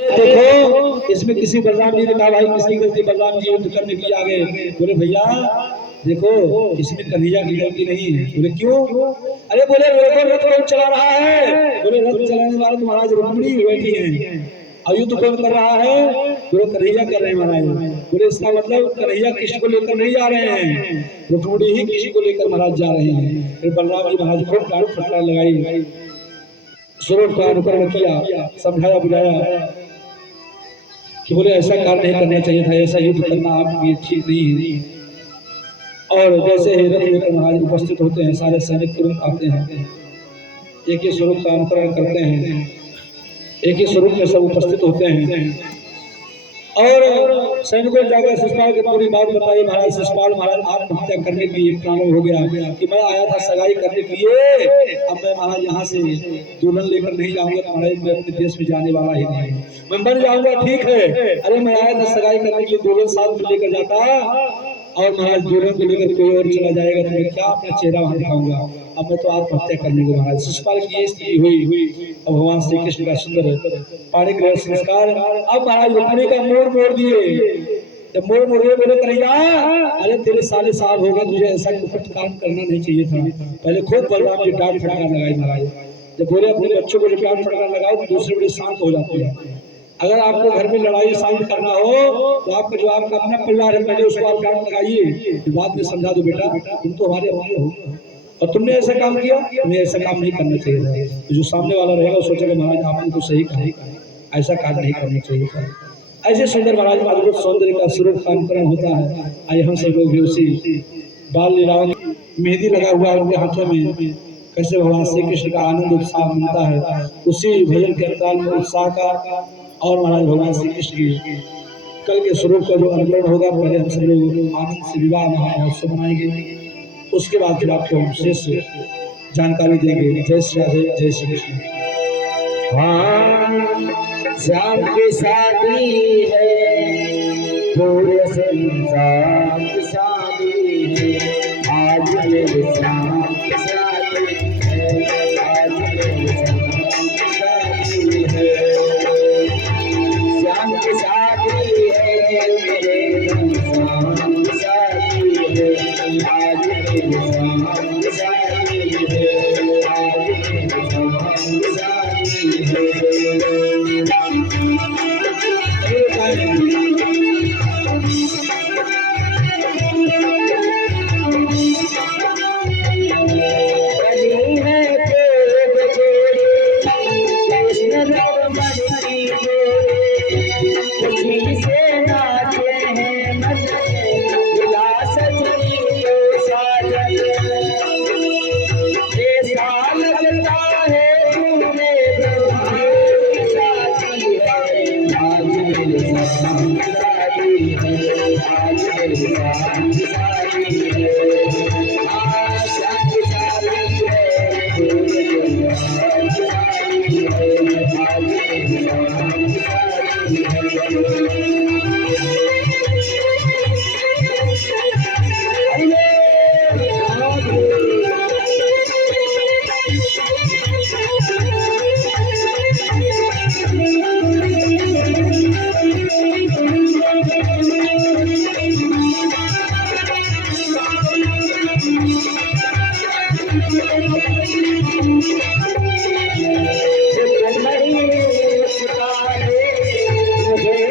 देखो इसमें किसी बलराम जी ने कहा भाई किसकी गलती, बलराम जी युद्ध करने के लिए आ गए। बोले भैया देखो इसमें कन्हैया की गलती नहीं है। बोले क्यों? अरे बोले देखो रथ कौन चला रहा है? बोले रथ चलाने वाले तो महाराज रुक्मिणी बैठी है। और युद्ध कौन कर रहा है? बोले कन्हैया कर रहे हैं महाराज। बोले इसका मतलब कन्हैया किसी को लेकर नहीं जा रहे हैं, रुक्मिणी ही किसी को लेकर महाराज जा रहे हैं। फिर बलराम जी महाराज को डांट फटकार लगाई, स्वरूप का अनुकरण किया, समझाया बुझाया कि बोले ऐसा कार्य नहीं करना चाहिए था, ऐसा युद्ध करना आपकी ठीक नहीं है। और जैसे ही रथ लेकर महाराज उपस्थित होते हैं सारे सैनिक तुरंत आते हैं, एक ही स्वरूप का अनुकरण करते हैं, एक ही स्वरूप में सब उपस्थित होते हैं। और सैनिकों जाकर शिषपाल की पूरी बात बताई। महाराज शिषपाल महाराज आत्महत्या करने के लिए प्रारंभ हो गया कि मैं आया था सगाई करने के लिए, अब मैं महाराज यहाँ से दुल्हन लेकर नहीं जाऊंगा, महाराज मैं अपने देश में जाने वाला ही नहीं, मैं मर जाऊंगा ठीक है। अरे मैं आया था सगाई करने के लिए, दुल्हन साथ में लेकर जाता और महाराज दुल्हन को लेकर कोई और चला जाएगा तो मैं क्या अपना चेहरा वहां दिखाऊंगा, अब मैं तो आत्महत्या करने को। महाराज शिषपाल की ये स्थिति हुई। अब भगवान श्री कृष्ण का सुंदर पाणिक संस्कार। अब महाराज रुक्मिणी का मोड़ दिए। जब मोड़ दिए बोले कन्हैया अरे तेरे साले साल हो गए, तुझे ऐसा कुपट काम करना नहीं चाहिए था। पहले खुद बलराम जी डांट फटकार लगाई महाराज। जब बोले अपने बच्चों को जब डांट फटकार लगाओ तो दूसरे बड़े शांत हो जाते हैं। अगर आपको घर में लड़ाई शांत करना हो तो आपका जो आपका अपना परिवार है पहले उसको आप डांट लगाइए, बाद में समझा दो बेटा तुम तो हमारे हो और तुमने ऐसा काम किया, तुम्हें ऐसा काम नहीं करना चाहिए था। तो जो सामने वाला रहेगा वो सोचेगा महाराज आपने तो सही कहा, ऐसा कार्य नहीं करना चाहिए था। ऐसे सुंदर महाराज अद्भुत सौंदर्य का स्वरूप का अनुकरण होता है। आइए हम सब लोग भी उसी बाल लीलाओं मेहंदी लगा हुआ है उनके हाथों में, कैसे भगवान श्री कृष्ण का आनंद उत्साह मिलता है, उसी भजन के अंतराल में उत्साह का। और महाराज भगवान श्री कृष्ण की कल के स्वरूप का जो अनुकरण होगा, पहले हम सब लोग आनंद से विवाह महोत्सव मनाएंगे, उसके बाद फिर आपको हम शेष जानकारी देंगे। जय श्री राधे, जय श्री कृष्ण। हाँ श्याम की शादी है, पूरे संसार की शादी है, आज मेरे श्याम की शादी है, आज मेरे श्याम की शादी है। श्याम की शादी है, मेरे श्याम की शादी है, आज मेरे श्याम की शादी है, आज मेरे श्याम की शादी है। मुझे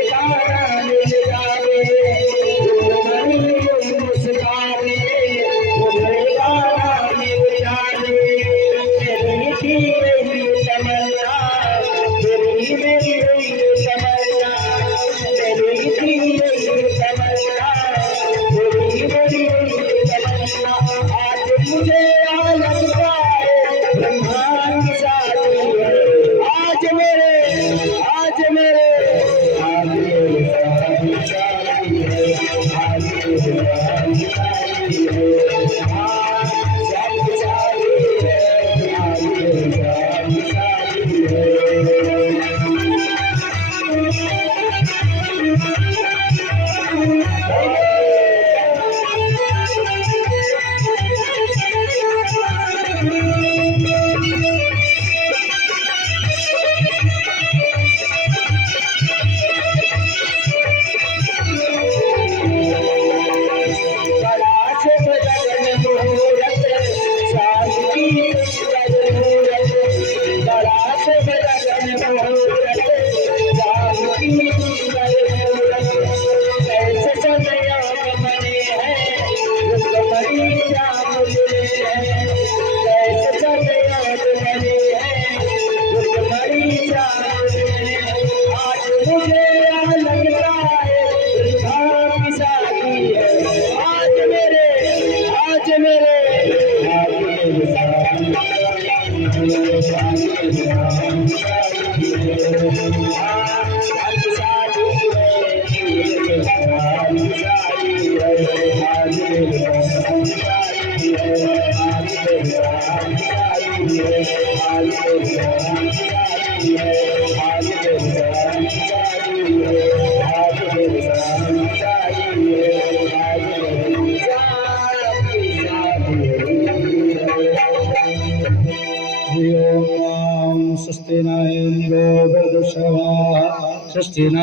स्वस्ति न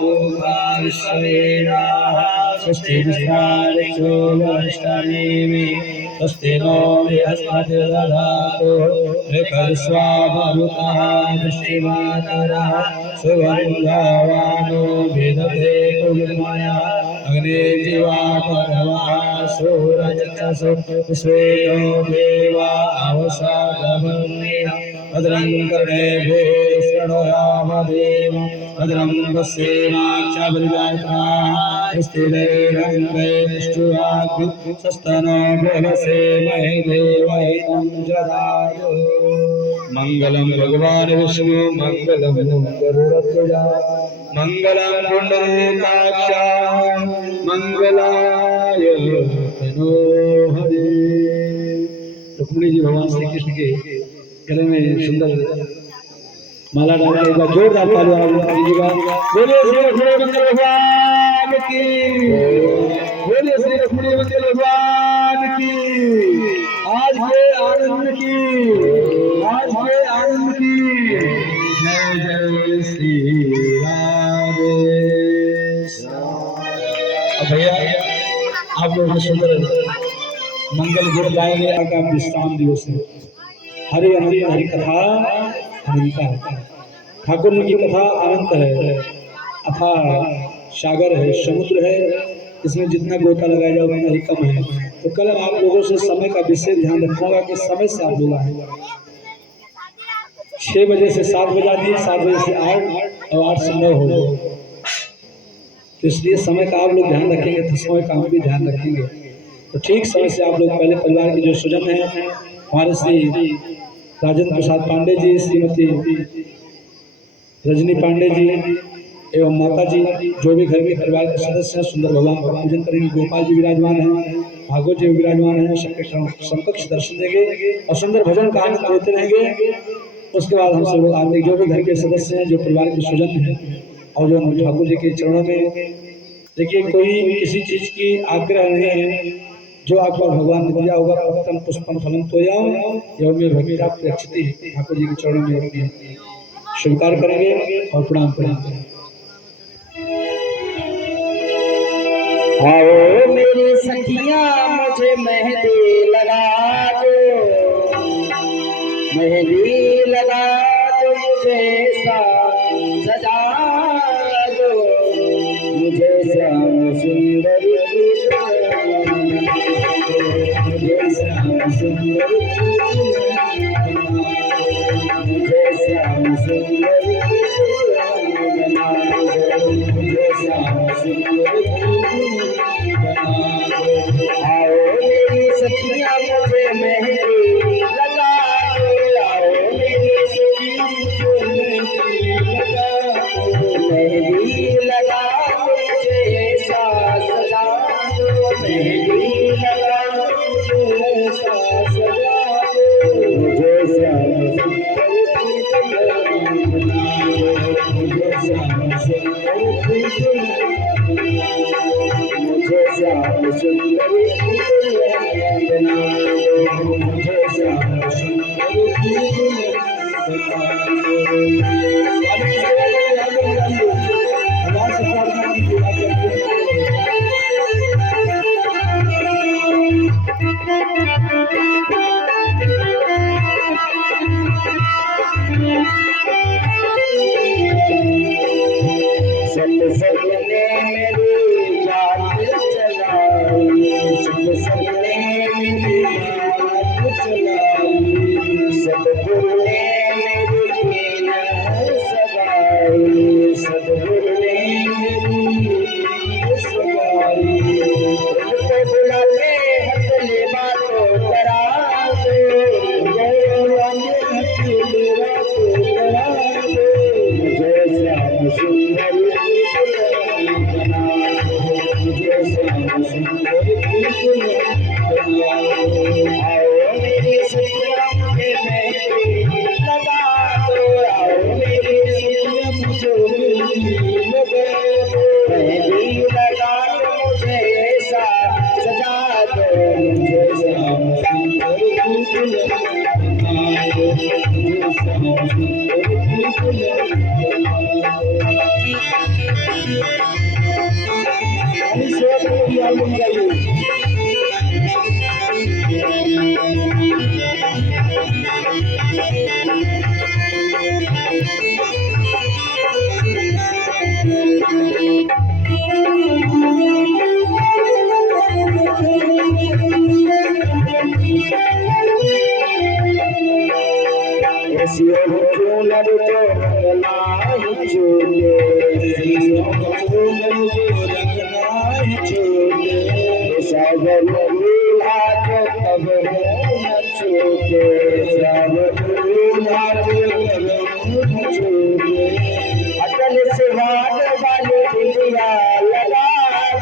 पूर्वा विश्ववेदाः स्वस्ति नस्तारिक्षो वरिष्ठनेमि स्वस्ति नो बृहस्पतिर्दधातु ऋकस्वामरुतः वृष्टिमातरः सुगन्धवानो विदधे कुर्मया अग्ने जीवापरवः सूरजसु स्वेनो देवा अवसादमन्यः भद्रं कर्णेभिः शृणुयामदेव भद्रं पश्येमाक्षभिर्गात्राः स्थिरैरङ्गैस्तुवाग्निस्तनो बलसे महे देवैतं जदायु मंगलम भगवान विष्णु मंगलम गरुड़ध्वजा मंगलम पुंडरीकाक्षा मंगलाय तनोहरे। रुक्मिणी जी भगवान श्री कृष्ण के गले में सुंदर माला डाला एक बार जोरदार ताली दीजिएगा। बोले श्री रुक्मिणी मंगल भगवान की, बोले श्री रुक्मिणी मंगल भगवान की, आज के आनंद की, आज के आनंद की जय जय श्री राधे। अब भैया आप लोग सुंदर मंगल गुण गाएंगे। का विश्राम दिवस है। हरि अनंत हरि कथा अनंत। ठाकुर जी की कथा अनंत है, अथाह सागर है, समुद्र है। इसमें जितना गोता लगाया जाए उतना ही कम है। तो कल आप लोगों से समय का विशेष ध्यान रखूंगा कि समय से आप लोग आए 6 बजे से 7 बजा दिए, 7 बजे से 8 और 8 से 9 हो गए। तो इसलिए समय का आप लोग ध्यान रखेंगे तो समय का हम भी ध्यान रखेंगे। तो ठीक समय से आप लोग पहले परिवार के जो सुजन हैं हमारे श्री राजेंद्र प्रसाद पांडे जी, श्रीमती रजनी पांडे जी एवं माता जी, जो भी घर में परिवार के सदस्य हैं सुंदर भगवान का पूजन करेंगे। गोपाल जी विराजमान हैं, भागवत जी विराजमान हैं, सबके समकक्ष दर्शन देंगे और सुंदर भजन का आनंद लेते रहेंगे। उसके बाद हम सब लोग आते जो भी घर के सदस्य हैं, जो परिवार के सुजन हैं और जो ठाकुर जी के चरणों में देखिए कोई किसी चीज की आग्रह नहीं है। जो आपको भगवान ने दिया होगा पत्तम पुष्पम फलम तो यौम भक्ति अक्षति ठाकुर जी के चरणों में अपनी स्वीकार करेंगे और प्रणाम करेंगे। आओ मेरी सखियां मुझे मेहंदी लगा दो, मेहंदी लगा दो मुझे सजा दो, मुझे श्याम सुंदर मुझे श्याम सुंदर मुझे श्याम सुंदर मुझे श्याम सुंदर। आओ मेरी सखियां मुझे मेहंदी लगा दो, आओ मेरी सखियां मुझे मेहंदी लगा दो, मेहंदी लगा दो मुझे ऐसा सजा दो, मेहंदी लगा दो मुझे ऐसा सजा दो, मुझे श्याम सुंदर मुझे श्याम सुंदर मुझे श्याम सुंदर मुझे श्याम सपने मेरी जात चलाई, सपने मेरी जात चलाई, सतगुरु ने मेरी कीन सगाई, सतगुरु ने मेरी सगाई। उनको बुला के हथले बातों करा दो, गौरवाने हथले बातों करा दो, मुझे श्याम सुंदर आओ मेरी सखियां मुझे मेहंदी लगा दो, आओ मेरी सखियां मुझे मेहंदी लगा दो, मेहंदी लगा दो मुझे ऐसा सजा दो, मुझे श्याम सुंदर मुझे श्याम सुंदर बन जाइए। अटल सिवान वाली दुनिया लगा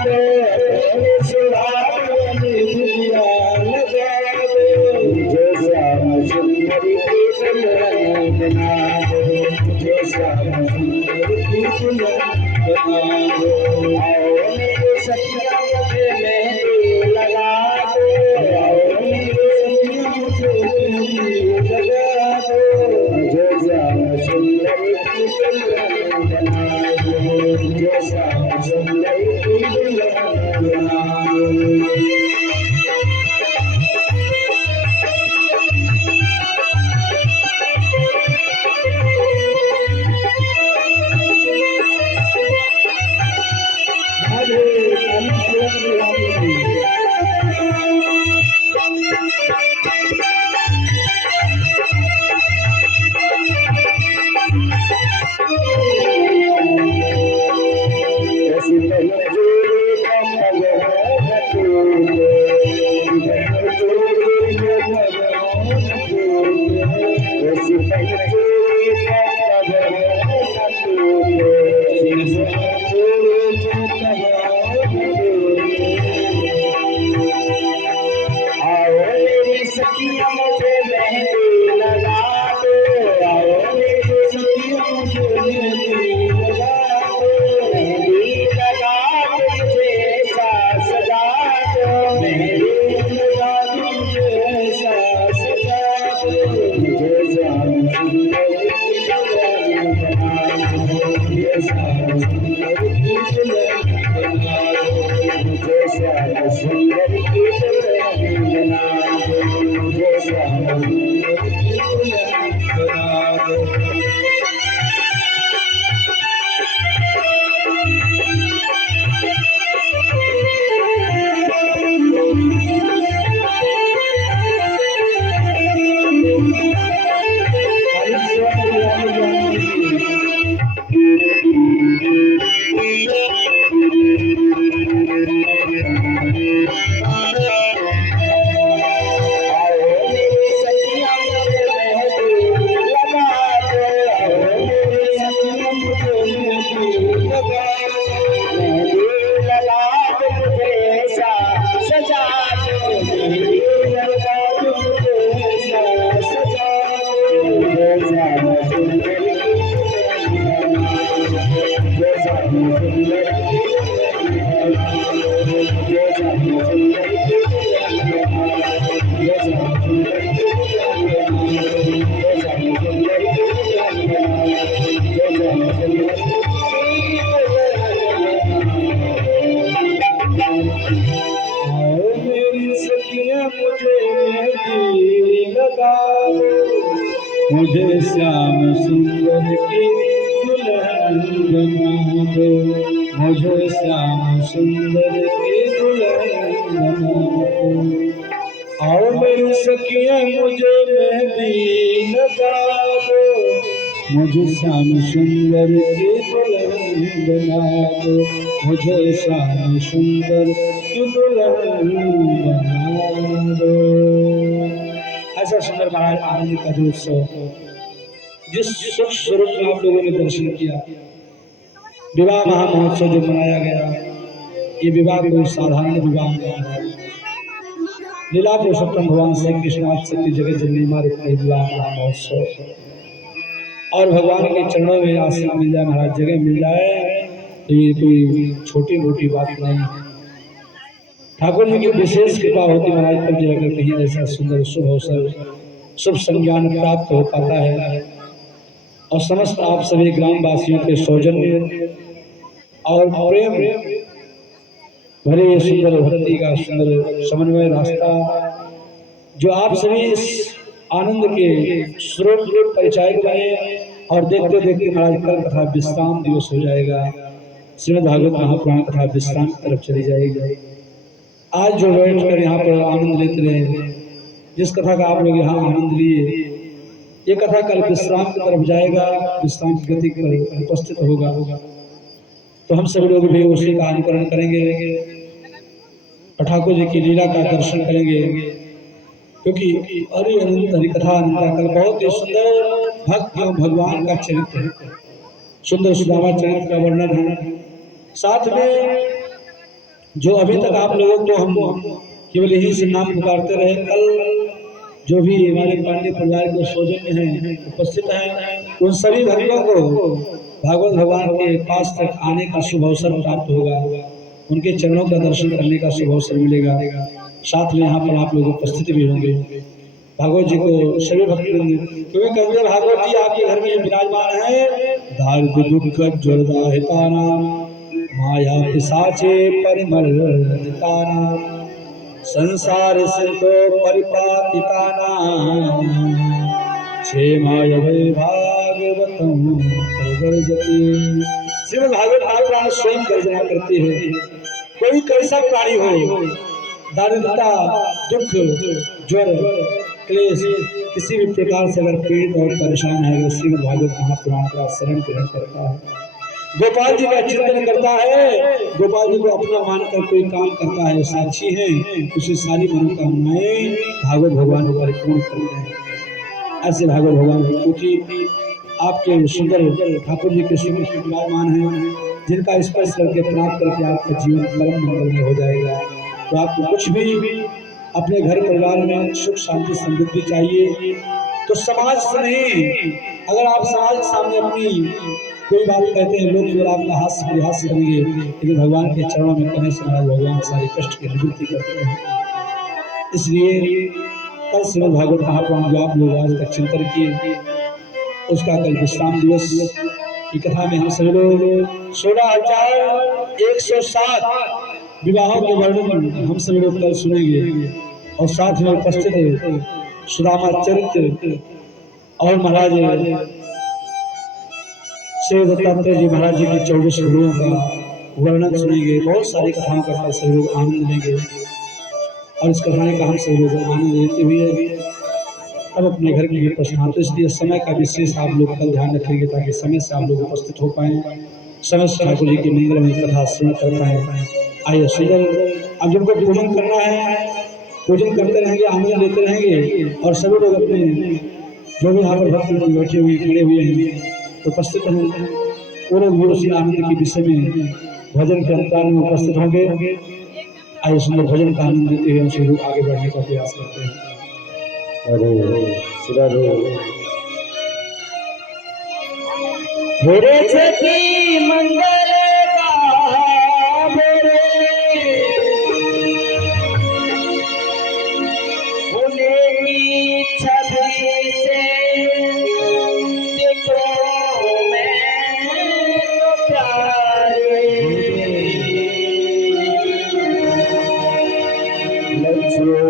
दो, अटल सिवान वाली दुनिया लगा दो, जो श्याम सुंदर की दुल्हन बना दो, जो श्याम सुंदर की दुल्हन बना दो। आओ मेरे सखिया मुझे मेहंदी लगा दो, आओ मेरे सखिया मुझे मेहंदी लगा दो, जो श्याम सुंदर की दुल्हन बना दो, जो श्याम सुंदर की दुल्हन बना दो। मुझे श्याम सुंदर की दुल्हन बना दो, मुझे श्याम सुंदर की दुल्हन बना दो। आओ मेरी सखियां मुझे मेहंदी लगा दो, मुझे श्याम सुंदर की दुल्हन बना दो, मुझे श्याम सुंदर की दुल्हन बना दो। ऐसा सुंदर महाराज आनंद का जो उत्सव, जिस सुख स्वरूप में आप लोगों ने दर्शन किया, विवाह महामहोत्सव जो मनाया गया, ये विवाह कोई साधारण विवाह नहीं है। लीला पुरुषोत्तम भगवान श्री कृष्ण शक्ति जगत जननी मारे विवाह महामहोत्सव, और भगवान के चरणों में आसन मिल जाए, महाराज जगह मिल जाए, तो ये कोई छोटी मोटी बात नहीं है। ठाकुर जी की विशेष कृपा होती महाराज, तब जाकर कहीं ऐसा सुंदर शुभ अवसर, शुभ संज्ञान प्राप्त हो पाता है। और समस्त आप सभी ग्रामवासियों के सौजन्य और प्रेम भले ये सुंदर भक्ति का सुंदर समन्वय रास्ता जो आप सभी इस आनंद के स्रोत के परिचायक बने और देखते देखते महाराज कल कथा विश्राम दिवस हो जाएगा। श्रीमद् भागवत महापुराण कथा विश्राम की तरफ चली जाएगी। आज जो बैठ कर यहाँ पर आनंद लेते रहे, जिस कथा का आप लोग यहाँ आनंद लिए, ये कथा कल विश्राम की तरफ जाएगा, विश्राम की गति पर उपस्थित होगा। तो हम सभी लोग भी उसी का अनुकरण करेंगे, ठाकुर जी की लीला का दर्शन करेंगे, क्योंकि हरि अनंत हरि कथा अनंता कल बहुत ही सुंदर भक्त एवं भगवान का चरित्र है, सुंदर सुदामा चरित्र का वर्णन है। साथ में जो अभी तक आप लोगों को हम केवल यही से नाम पुकारते रहे, कल जो भी हमारे पांडे परिवार के सौजन्य हैं उपस्थित हैं, उन सभी भक्तों को भागवत भगवान के पास तक आने का शुभ अवसर प्राप्त होगा, उनके चरणों का दर्शन करने का शुभ अवसर मिलेगा। साथ में यहाँ पर आप लोग उपस्थित भी होंगे। भागवत जी को सभी भक्त, क्योंकि कहते भागवत जी आपके घर में विराजमान है। दारिद्र दुख ज्वरदाहिताना माया पिशाचे परिमर्दिताना संसार सिंधो परिपातिताना क्षेमाय वै भागवतम सर्वजति। श्रीमद् भागवत महापुराण स्वयं गर्जना करती है। कोई कैसा प्राणी हो, दारिद्रता, दुख, ज्वर, क्लेश, किसी भी प्रकार से अगर पीड़ित और परेशान है, वो श्रीमद् भागवत महापुराण का शरण ग्रहण करता है, गोपाल जी का चिंतन करता है, गोपाल जी को अपना मानकर कोई काम करता है, साक्षी है, उसे सारी मनोकामनाएं भागवत भगवान परिपूर्ण करते हैं। ऐसे भागवत भगवान क्योंकि आपके सुंदर ठाकुर जी के सुंदर विराजमान हैं, जिनका स्पर्श करके प्राप्त करके आपका जीवन परम मंगलमय हो जाएगा। तो आपको कुछ भी अपने घर परिवार में सुख शांति समृद्धि चाहिए तो समाज से नहीं, अगर आप समाज के सामने अपनी कोई बात कहते हैं, लोग केवल आपका हास्य परिहास करेंगे, लेकिन भगवान के चरणों में कहने से महाराज भगवान सारे कष्ट की निवृत्ति करते हैं। इसलिए कल श्रीमद् भागवत महापुराण जो आप लोग आज तक चिंतन किए, उसका कल विश्राम दिवस की कथा में हम सभी लोग 16,107 विवाहों के वर्णन हम सभी लोग कल सुनेंगे, और साथ में उपस्थित सुदामा चरित्र और महाराज श्री दत्तात्रेय जी महाराज जी की 24 गुरुओं का वर्णन सुनेंगे। बहुत सारी कथाओं का कल सभी लोग आनंद लेंगे, और इस कथाएं का हम सभी लोग आनंद लेते हुए अब अपने घर के लिए प्रस्थान। तो इसलिए समय का विशेष आप लोग कल ध्यान रखेंगे, ताकि समय से आप लोग उपस्थित हो पाएँ, समय से ठाकुर जी की मंगलमय कथा श्रवण कर पाएँ। आइए सुंदर, अब जिनको पूजन करना है पूजन करते रहेंगे, आनंद लेते रहेंगे, और सभी लोग अपने जो भी यहाँ पर भक्त लोग बैठे हुए खड़े हुए हैं उपस्थित हैं, वो लोग भी उसी आनंद के विषय में भजन के अंतराल में उपस्थित होंगे। आइए सुंदर भजन का आनंद लेते हुए हम सभी लोग आगे बढ़ने का प्रयास करते हैं। हेरे सखी मंगल गावे उन्हें छवि से देखो मैं तो प्यारे नजरे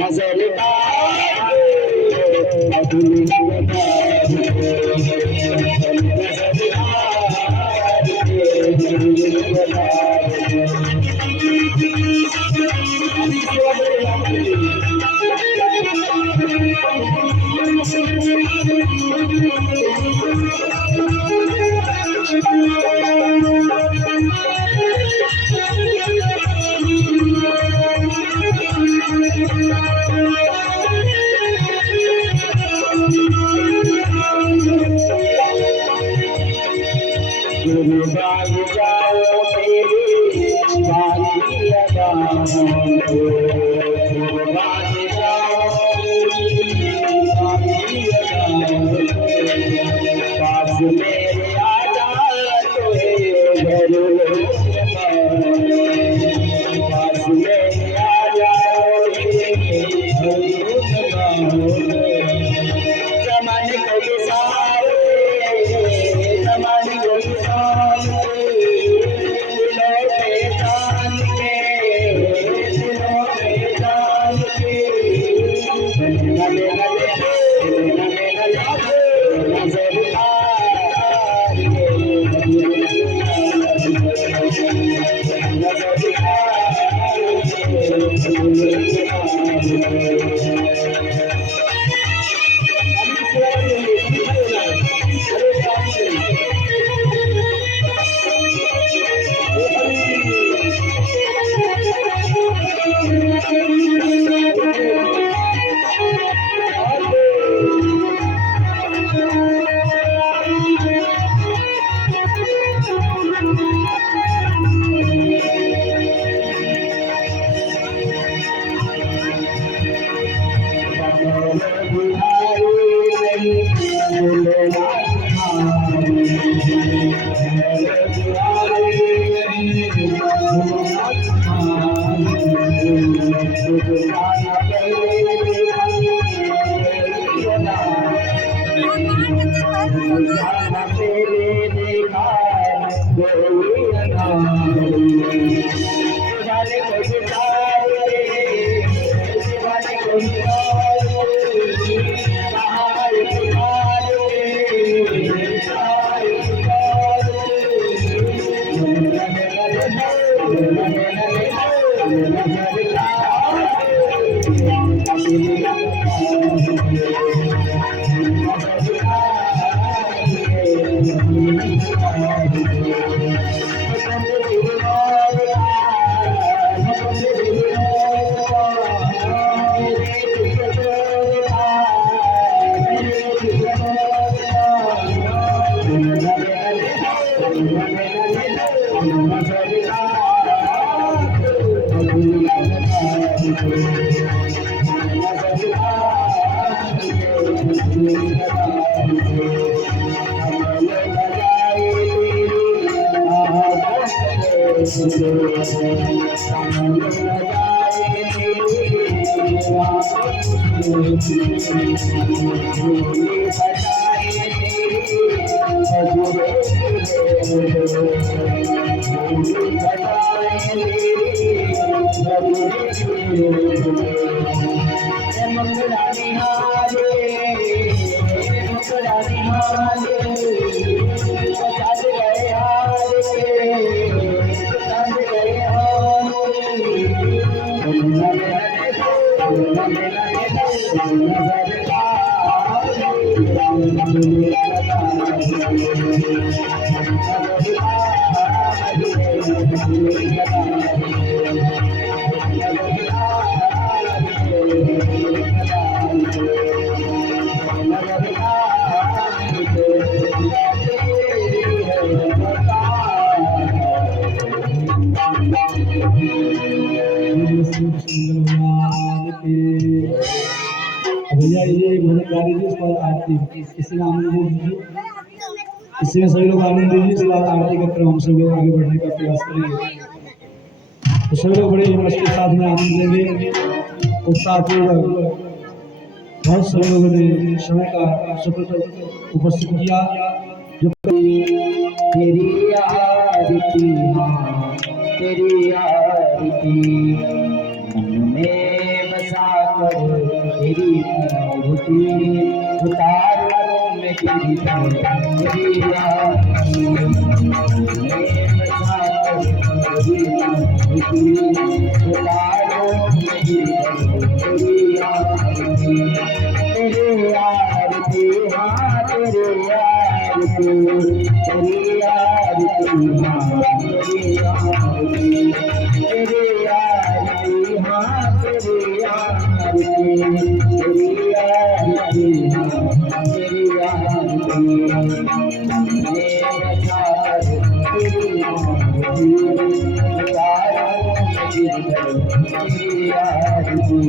नजर बाग जाओ तेरे बागी बाग जाओ पास मेरे आ जाओ घर पास मेरे आ जाओ जमाने को सारे जमाने को भैया ये मैंने गाड़ी दी उसके बाद आरती इसी में आनंद लीजिए, इसी में सभी लोग आनंद लीजिए। इसके बाद आरती का क्रम हम सब लोग आगे बढ़ने का प्रयास करेंगे। तो सभी लोग बड़े हिम्मत के साथ में आनंद लेंगे। उत्साहपूर्वक बहुत सारे लोगों ने समय का सफलता उपस्थित किया। जो तेरी आरती माँ तेरी आरती उतारो में गिरिया उतारो में गिरिया तेरे आरती हाँ तेरे आरती तेरी आरती हाँ तेरी आरती तेरी आरती हाँ तेरी आरती तेरी आरती हाँ तेरी आरती मेरा साथ तेरी आरती तेरी आरती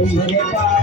तुम्हारे पास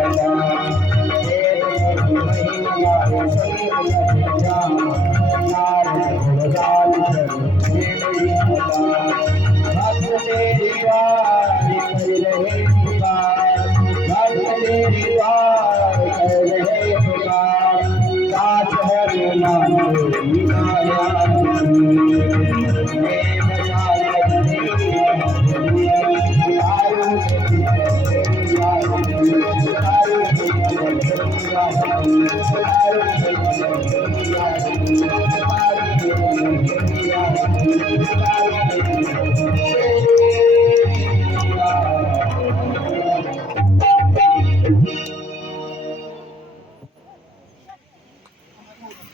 Thank you.